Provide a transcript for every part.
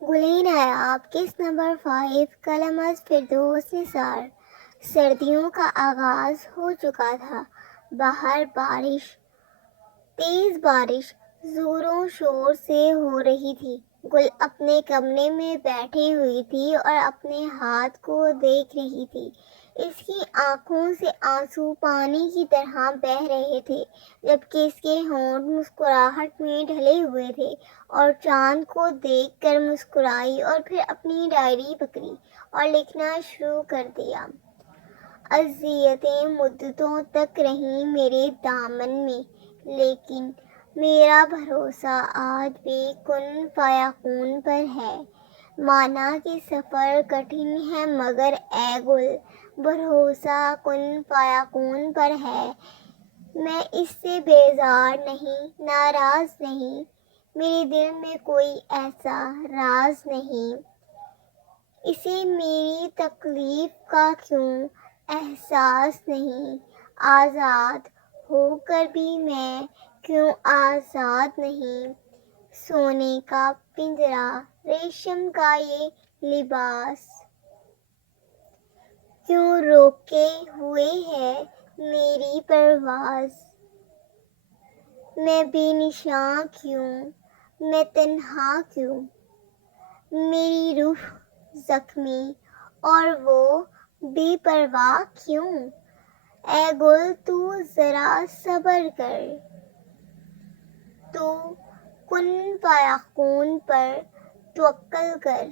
Glenn نایاب کس number 5 قلم از فردوس نثار۔ سردیوں کا آغاز ہو چکا تھا، باہر تیز بارش زور و شور سے ہو رہی تھی۔ گل اپنے کمرے میں بیٹھی ہوئی تھی اور اپنے ہاتھ کو دیکھ رہی تھی۔ اس کی آنکھوں سے آنسو پانی کی طرح بہہ رہے تھے، جبکہ اس کے ہونٹ مسکراہٹ میں ڈھلے ہوئے تھے، اور چاند کو دیکھ کر مسکرائی اور پھر اپنی ڈائری پکڑی اور لکھنا شروع کر دیا۔ اذیتیں مدتوں تک رہیں میرے دامن میں، لیکن میرا بھروسہ آج بھی کن فیکون پر ہے۔ مانا کہ سفر کٹھن ہے مگر اے گل، بھروسہ کن فیکون پر ہے۔ میں اس سے بیزار نہیں، ناراض نہیں، میرے دل میں کوئی ایسا راز نہیں۔ اسے میری تکلیف کا کیوں احساس نہیں؟ آزاد ہو کر بھی میں کیوں آزاد نہیں؟ سونے کا پنجرا، ریشم کا یہ لباس، کیوں روکے ہوئے ہے میری پرواز؟ میں بے نشاں کیوں، میں تنہا کیوں؟ میری روح زخمی اور وہ بے پرواہ کیوں؟ اے گل تو ذرا صبر کر، تو کن فیکون پر توکل کر۔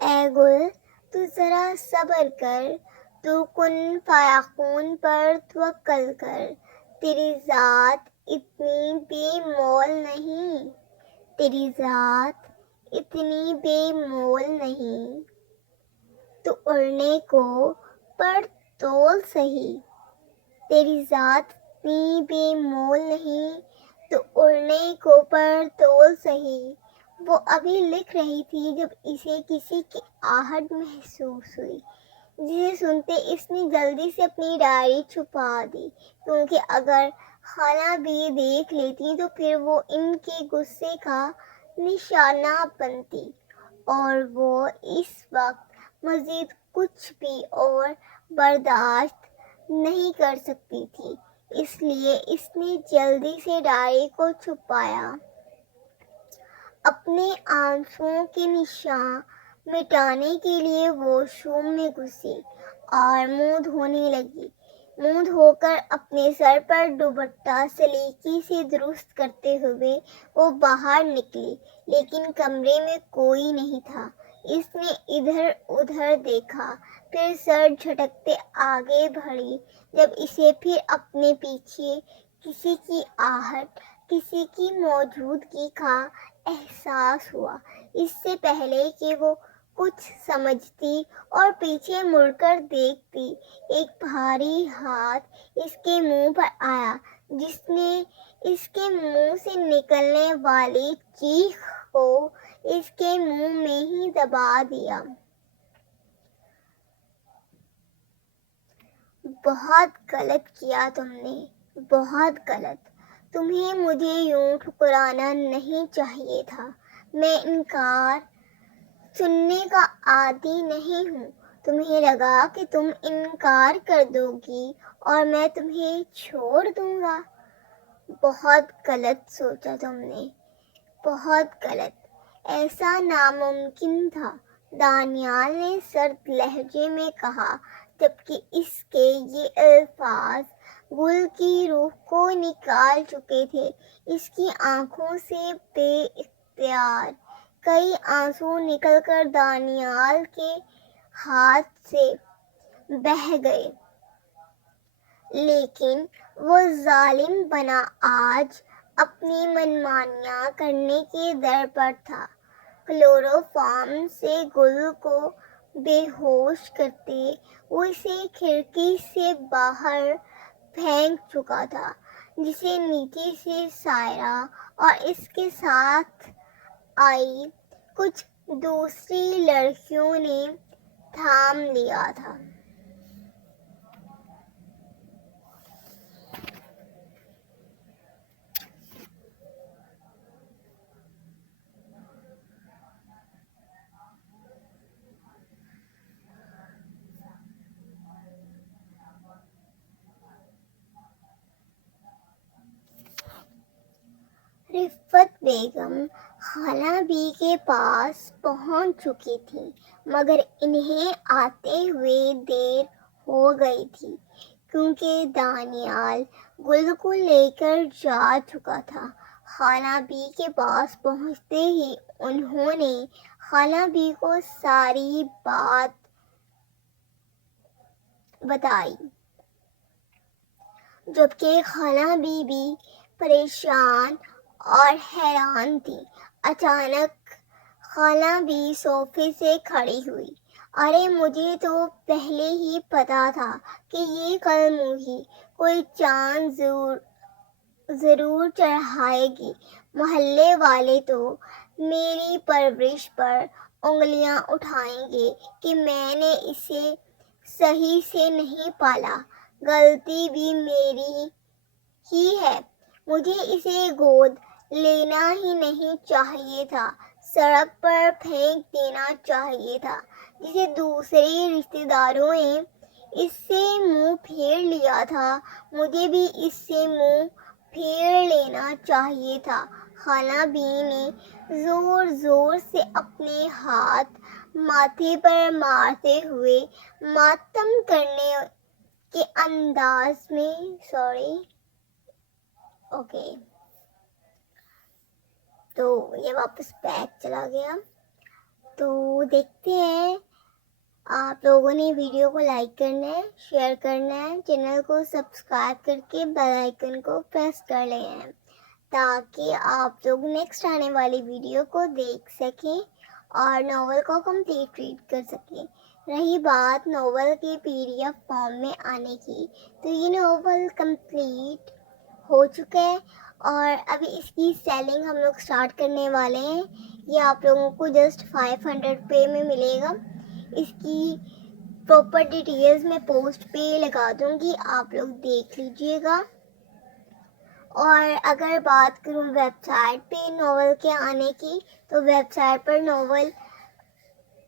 اے گل تو ذرا صبر کر، تو کن فیکون پر توکل کر۔ تیری ذات اتنی بے مول نہیں، تیری ذات اتنی بے مول نہیں، تو اڑنے کو پر تول سہی۔ تیری ذات اتنی بے مول نہیں، تو اڑنے کو پر تول سہی۔ وہ ابھی لکھ رہی تھی جب اسے کسی کی آہٹ محسوس ہوئی، جسے سنتے اس نے جلدی سے اپنی ڈائری چھپا دی، کیونکہ اگر خالہ بھی دیکھ لیتی تو پھر وہ ان کے غصے کا نشانہ بنتی، اور وہ اس وقت مزید کچھ بھی اور برداشت نہیں کر سکتی تھی۔ اس لیے اس نے جلدی سے ڈائری کو چھپایا، اپنے آنسوؤں کے نشان مٹانے کے لیے واش روم میں گھسی اور منہ دھونے لگی۔ منہ دھو کر اپنے سر پر دوپٹہ سلیقے سے درست کرتے ہوئے وہ باہر نکلی، لیکن کمرے میں کوئی نہیں تھا۔ اس نے ادھر ادھر دیکھا، پھر سر جھٹکتے آگے بڑھی جب اسے پھر اپنے پیچھے کسی کی آہٹ، کسی کی موجودگی کا احساس ہوا۔ اس سے پہلے کہ وہ کچھ سمجھتی اور پیچھے مڑ کر دیکھتی، ایک بھاری ہاتھ اس کے منہ پر آیا، جس نے اس کے منہ سے نکلنے والی چیخ کو اس کے منہ میں ہی دبا دیا۔ بہت غلط کیا تم نے، بہت غلط۔ تمہیں مجھے یوں ٹھکرانا نہیں چاہیے تھا۔ میں انکار سننے کا عادی نہیں ہوں۔ تمہیں لگا کہ تم انکار کر دو گی اور میں تمہیں چھوڑ دوں گا۔ بہت غلط سوچا تم نے، بہت غلط۔ ایسا ناممکن تھا، دانیال نے سرد لہجے میں کہا، جبکہ اس کے یہ الفاظ گل کی روح کو نکال چکے تھے۔ اس کی آنکھوں سے بے اختیار کئی آنسو نکل کر دانیال کے ہاتھ سے بہہ گئے، لیکن وہ ظالم بنا آج اپنی منمانیاں کرنے کے در پر تھا۔ کلوروفارم سے گل کو بے ہوش کرتے وہ اسے کھڑکی سے باہر پھینک چکا تھا، جسے نیچے سے سائرہ اور اس کے ساتھ آئی کچھ دوسری لڑکیوں نے تھام لیا تھا۔ رفت بیگم خالہ بی کے پاس پہنچ چکی تھی، مگر انہیں آتے ہوئے دیر ہو گئی تھی کیونکہ دانیال گل کو لے کر جا چکا تھا۔ خالہ بی کے پاس پہنچتے ہی انہوں نے خالہ بی کو ساری بات بتائی، جبکہ خالہ بی بھی پریشان اور حیران تھی۔ اچانک خالہ بی صوفے سے کھڑی ہوئی۔ ارے مجھے تو پہلے ہی پتا تھا کہ یہ کل موہی کوئی چاند ضرور چڑھائے گی۔ محلے والے تو میری پرورش پر انگلیاں اٹھائیں گے کہ میں نے اسے صحیح سے نہیں پالا۔ غلطی بھی میری ہی ہے، مجھے اسے گود لینا ہی نہیں چاہیے تھا، سڑک پر پھینک دینا چاہیے تھا جسے دوسرے رشتہ داروں نے اس سے منہ پھیر لیا تھا، مجھے بھی اس سے منہ پھیر لینا چاہیے تھا۔ خالہ بی نے زور زور سے اپنے ہاتھ ماتھے پر مارتے ہوئے ماتم کرنے کے انداز میں تو یہ واپس بیک چلا گیا۔ تو دیکھتے ہیں، آپ لوگوں نے ویڈیو کو لائک کرنا ہے، شیئر کرنا ہے، چینل کو سبسکرائب کر کے بیل آئیکن کو پریس کر لینا ہے تاکہ آپ لوگ نیکسٹ آنے والی ویڈیو کو دیکھ سکیں اور ناول کو کمپلیٹ ریڈ کر سکیں۔ رہی بات ناول کے PDF فارم میں آنے کی، تو یہ ناول کمپلیٹ ہو چکا ہے اور ابھی اس کی سیلنگ ہم لوگ سٹارٹ کرنے والے ہیں۔ یہ آپ لوگوں کو جسٹ 500 روپے میں ملے گا۔ اس کی پراپر ڈیٹیلز میں پوسٹ پہ لگا دوں گی، آپ لوگ دیکھ لیجئے گا۔ اور اگر بات کروں ویب سائٹ پہ ناول کے آنے کی، تو ویب سائٹ پر ناول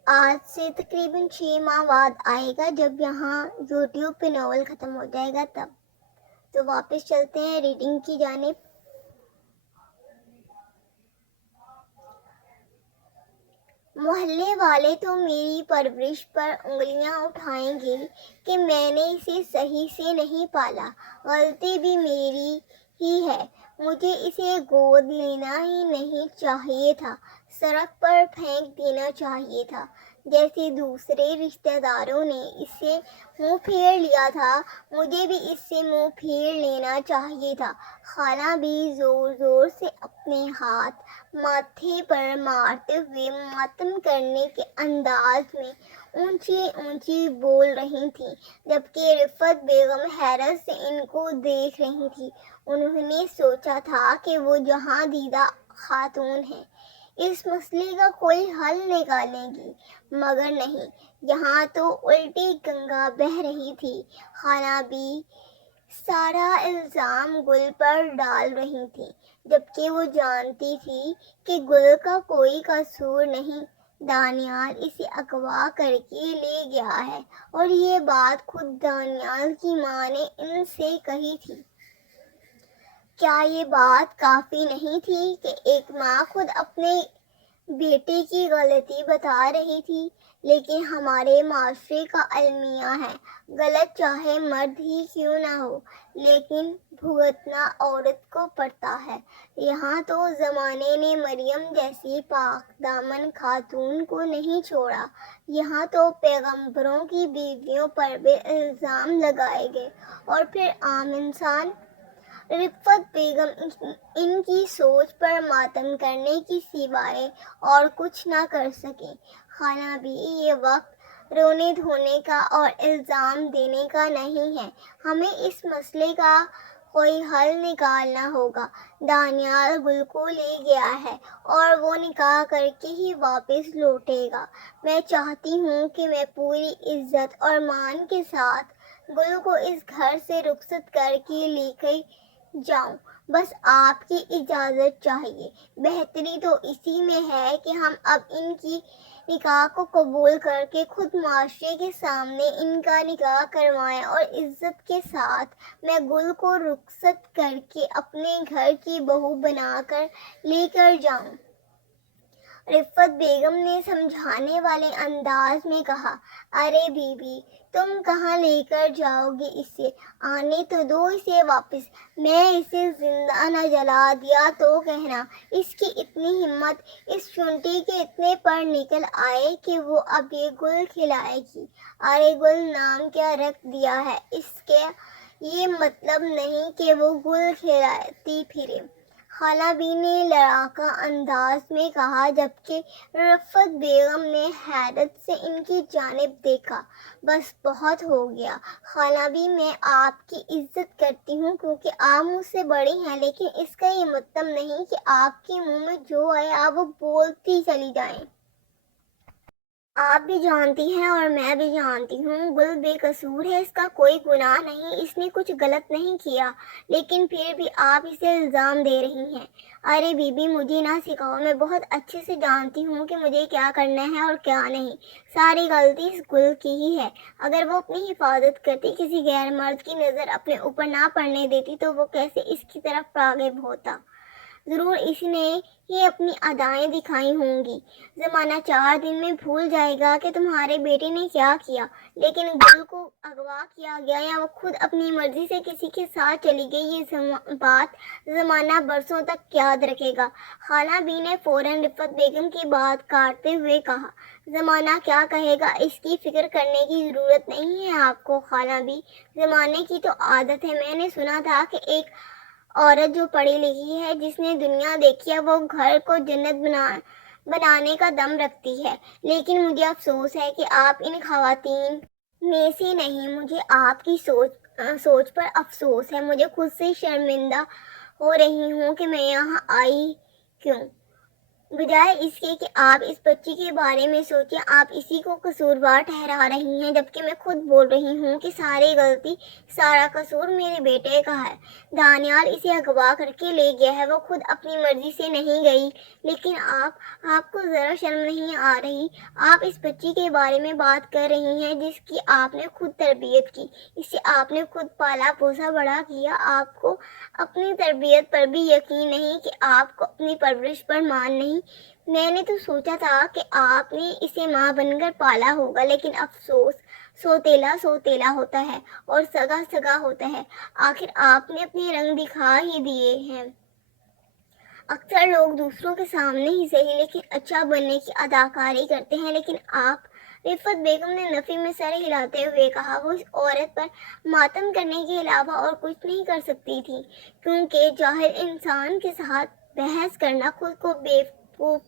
آج سے تقریباً 6 ماہ بعد آئے گا، جب یہاں یوٹیوب پہ ناول ختم ہو جائے گا تب۔ تو واپس چلتے ہیں ریڈنگ کی جانب۔ محلے والے تو میری پرورش پر انگلیاں اٹھائیں گے کہ میں نے اسے صحیح سے نہیں پالا۔ غلطی بھی میری ہی ہے، مجھے اسے گود لینا ہی نہیں چاہیے تھا، سڑک پر پھینک دینا چاہیے تھا جیسے دوسرے رشتہ داروں نے اس سے منہ پھیر لیا تھا، مجھے بھی اس سے منہ پھیر لینا چاہیے تھا۔ خالہ بھی زور زور سے اپنے ہاتھ ماتھے پر مارتے ہوئے ماتم کرنے کے انداز میں اونچی اونچی بول رہی تھیں، جبکہ رفت بیگم حیرت سے ان کو دیکھ رہی تھی۔ انہوں نے سوچا تھا کہ وہ جہاں دیدہ خاتون ہیں، اس مسئلے کا کوئی حل نکالیں گی، مگر نہیں، یہاں تو الٹی گنگا بہہ رہی تھی۔ خالہ بھی سارا الزام گل پر ڈال رہی تھی، جبکہ وہ جانتی تھی کہ گل کا کوئی قصور نہیں، دانیال اسے اغوا کر کے لے گیا ہے، اور یہ بات خود دانیال کی ماں نے ان سے کہی تھی۔ کیا یہ بات کافی نہیں تھی کہ ایک ماں خود اپنے بیٹے کی غلطی بتا رہی تھی؟ لیکن ہمارے معاشرے کا المیہ ہے، غلط چاہے مرد ہی کیوں نہ ہو، لیکن بھگتنا عورت کو پڑتا ہے۔ یہاں تو زمانے نے مریم جیسی پاک دامن خاتون کو نہیں چھوڑا، یہاں تو پیغمبروں کی بیویوں پر بھی الزام لگائے گئے اور پھر عام انسان۔ رفت بیگم ان کی سوچ پر ماتم کرنے کی سوائے اور کچھ نہ کر سکیں۔ خالہ بھی یہ وقت رونے دھونے کا اور الزام دینے کا نہیں ہے، ہمیں اس مسئلے کا کوئی حل نکالنا ہوگا۔ دانیال گل کو لے گیا ہے اور وہ نکاح کر کے ہی واپس لوٹے گا۔ میں چاہتی ہوں کہ میں پوری عزت اور مان کے ساتھ گل کو اس گھر سے رخصت کر کے لے کے جاؤں، بس آپ کی اجازت چاہیے۔ بہتری تو اسی میں ہے کہ ہم اب ان کی نکاح کو قبول کر کے خود معاشرے کے سامنے ان کا نکاح کروائیں اور عزت کے ساتھ میں گل کو رخصت کر کے اپنے گھر کی بہو بنا کر لے کر جاؤں۔ رفت بیگم نے سمجھانے والے انداز میں کہا، ارے بی بی، تم کہاں لے کر جاؤ گے اسے؟ آنے تو دو اسے واپس۔ میں اسے زندہ نہ جلا دیا تو کہنا۔ اس کی اتنی ہمت، اس چونٹی کے اتنے پر نکل آئے کہ وہ اب یہ گل کھلائے گی۔ ارے گل نام کیا رکھ دیا ہے اس کے، یہ مطلب نہیں کہ وہ گل کھلاتی پھرے۔ خالہ بی نے لڑاکا انداز میں کہا، جبکہ رفت بیگم نے حیرت سے ان کی جانب دیکھا۔ بس بہت ہو گیا خالہ بی، میں آپ کی عزت کرتی ہوں کیونکہ آپ مجھ سے بڑی ہیں، لیکن اس کا یہ مطلب نہیں کہ آپ کے منہ میں جو آئے آپ وہ بولتی چلی جائیں۔ آپ بھی جانتی ہیں اور میں بھی جانتی ہوں گل بے قصور ہے، اس کا کوئی گناہ نہیں، اس نے کچھ غلط نہیں کیا، لیکن پھر بھی آپ اسے الزام دے رہی ہیں۔ ارے بی بی، مجھے نہ سکھاؤ، میں بہت اچھے سے جانتی ہوں کہ مجھے کیا کرنا ہے اور کیا نہیں۔ ساری غلطی اس گل کی ہی ہے۔ اگر وہ اپنی حفاظت کرتی، کسی غیر مرد کی نظر اپنے اوپر نہ پڑنے دیتی تو وہ کیسے اس کی طرف راغب ہوتا؟ ضرور اس نے ہی اپنی ادائیں دکھائی ہوں گی۔ زمانہ 4 دن میں بھول جائے گا کہ تمہارے بیٹے نے کیا کیا، لیکن گل کو اغوا کیا گیا یا وہ خود اپنی مرضی سے کسی کے ساتھ چلی گئی، یہ بات زمانہ برسوں تک یاد رکھے گا۔ خالہ بی نے فوراً رفت بیگم کی بات کاٹتے ہوئے کہا، زمانہ کیا کہے گا اس کی فکر کرنے کی ضرورت نہیں ہے آپ کو خالہ بی، زمانے کی تو عادت ہے۔ میں نے سنا تھا کہ ایک عورت جو پڑھی لکھی ہے، جس نے دنیا دیکھی ہے، وہ گھر کو جنت بنانے کا دم رکھتی ہے، لیکن مجھے افسوس ہے کہ آپ ان خواتین میں سے نہیں۔ مجھے آپ کی سوچ پر افسوس ہے۔ مجھے خود سے شرمندہ ہو رہی ہوں کہ میں یہاں آئی کیوں۔ بجائے اس کے کہ آپ اس بچی کے بارے میں سوچیں، آپ اسی کو قصوروار ٹھہرا رہی ہیں، جبکہ میں خود بول رہی ہوں کہ ساری غلطی، سارا قصور میرے بیٹے کا ہے۔ دانیال اسے اغوا کر کے لے گیا ہے، وہ خود اپنی مرضی سے نہیں گئی، لیکن آپ کو ذرا شرم نہیں آ رہی؟ آپ اس بچی کے بارے میں بات کر رہی ہیں جس کی آپ نے خود تربیت کی، اسے آپ نے خود پالا پوسا بڑا کیا۔ آپ کو اپنی تربیت پر بھی یقین نہیں کہ آپ کو اپنی پرورش پر مان نہیں؟ میں نے تو سوچا تھا کہ آپ نے اسے ماں بن کر پالا ہوگا، لیکن افسوس، سوتیلا سوتیلا ہوتا ہے اور سگا سگا ہوتا ہے۔ آخر آپ نے اپنے رنگ دکھا ہی دیے ہیں۔ اکثر لوگ دوسروں کے سامنے ہی صحیح لیکن اچھا بننے کی اداکاری کرتے ہیں، لیکن آپ، رفت بیگم نے نفی میں سر ہلاتے ہوئے کہا، وہ اس عورت پر ماتم کرنے کے علاوہ اور کچھ نہیں کر سکتی تھی، کیونکہ جاہل انسان کے ساتھ بحث کرنا خود کو بیوقوف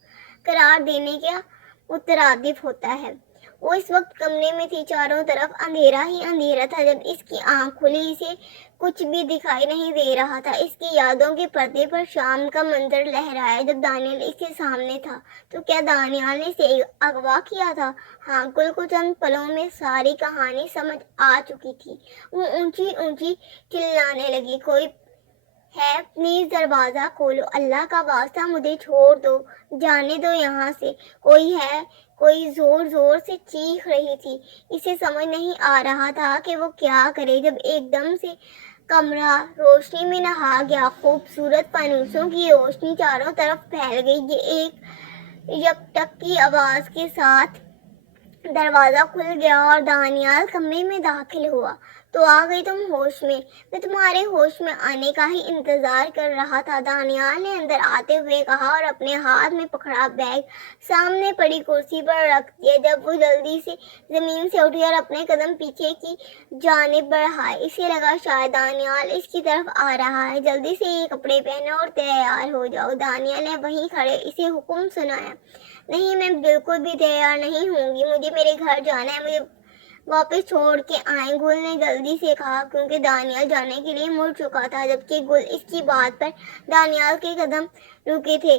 قرار دینے کا مترادف ہوتا ہے۔ وہ اس وقت کمرے میں تھی، چاروں طرف اندھیرا ہی اندھیرا تھا۔ جب اس کی آنکھ کھلی، اسے کچھ بھی دکھائی نہیں دے رہا تھا۔ اس کی یادوں کے پردے پر شام کا منظر لہرایا۔ جب دانیال اس کے سامنے تھا تو کیا دانیال نے اسے اغوا کیا تھا؟ ہاں، گل کو چند پلوں میں ساری کہانی سمجھ آ چکی تھی۔ وہ اونچی اونچی چلانے لگی، کوئی ہے؟ پلیز دروازہ کھولو، اللہ کا واسطہ مجھے چھوڑ دو، جانے دو یہاں سے، کوئی ہے؟ کوئی زور زور سے چیخ رہی تھی۔ اسے سمجھ نہیں آ رہا تھا کہ وہ کیا کرے، جب ایک دم سے کمرہ روشنی میں نہا گیا۔ خوبصورت فانوسوں کی روشنی چاروں طرف پھیل گئی۔ یہ ایک یک ٹک کی آواز کے ساتھ دروازہ کھل گیا اور دانیال کمرے میں داخل ہوا۔ تو آ گئی تم ہوش میں؟ میں تمہارے ہوش میں آنے کا ہی انتظار کر رہا تھا، دانیال نے اندر آتے ہوئے کہا اور اپنے ہاتھ میں پکڑا بیگ سامنے پڑی کرسی پر رکھ دیا۔ جب وہ جلدی سے زمین سے اٹھی اور اپنے قدم پیچھے کی جانب بڑھائے، اسے لگا شاید دانیال اس کی طرف آ رہا ہے۔ جلدی سے یہ کپڑے پہنو اور تیار ہو جاؤ، دانیال نے وہیں کھڑے اسے حکم سنایا۔ نہیں، میں بالکل بھی تیار نہیں ہوں گی، مجھے میرے گھر جانا ہے، مجھے واپس چھوڑ کے آئیں، گل نے جلدی سے کہا، کیونکہ دانیال جانے کے لیے مڑ چکا تھا، جبکہ گل اس کی بات پر دانیال کے قدم رکے تھے۔